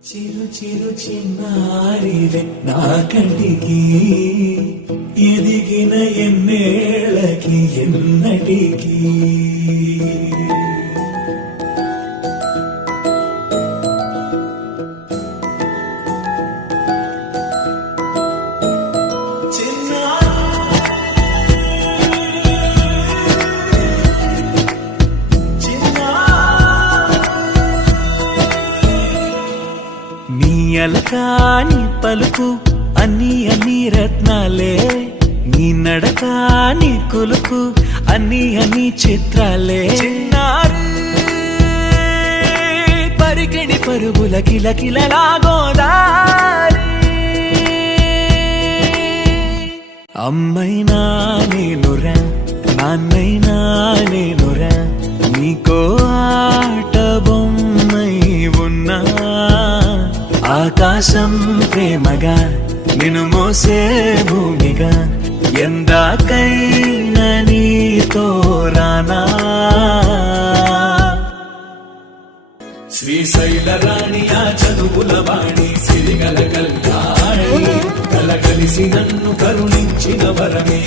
చిరు చిరు చిన్నారివే నా కంటికి ఎదిగిన ఎన్నేళ్ళకి ఎన్నటికి అలకాని పలుకు అన్ని అన్ని రత్నాలే నీ నడకాని కులుకు అన్ని అన్ని చిత్రాలే చిన్నారు పరికిణి పరుగుల కిలకిలలా గోదారి అమ్మైనా నేనురా నాన్నైనా నేనురా నీకో ఆట బొమ్మై ఉన్నా ఆకాశం ప్రేమగా నిన్ను మోసే భూమిగా ఎందాకైనా నీతో రానా శ్రీశైల రాణి ఆ చదువుల వాణి సిరిగల కళ్యాణి కలగలిసి నన్ను కరుణించిన వరమే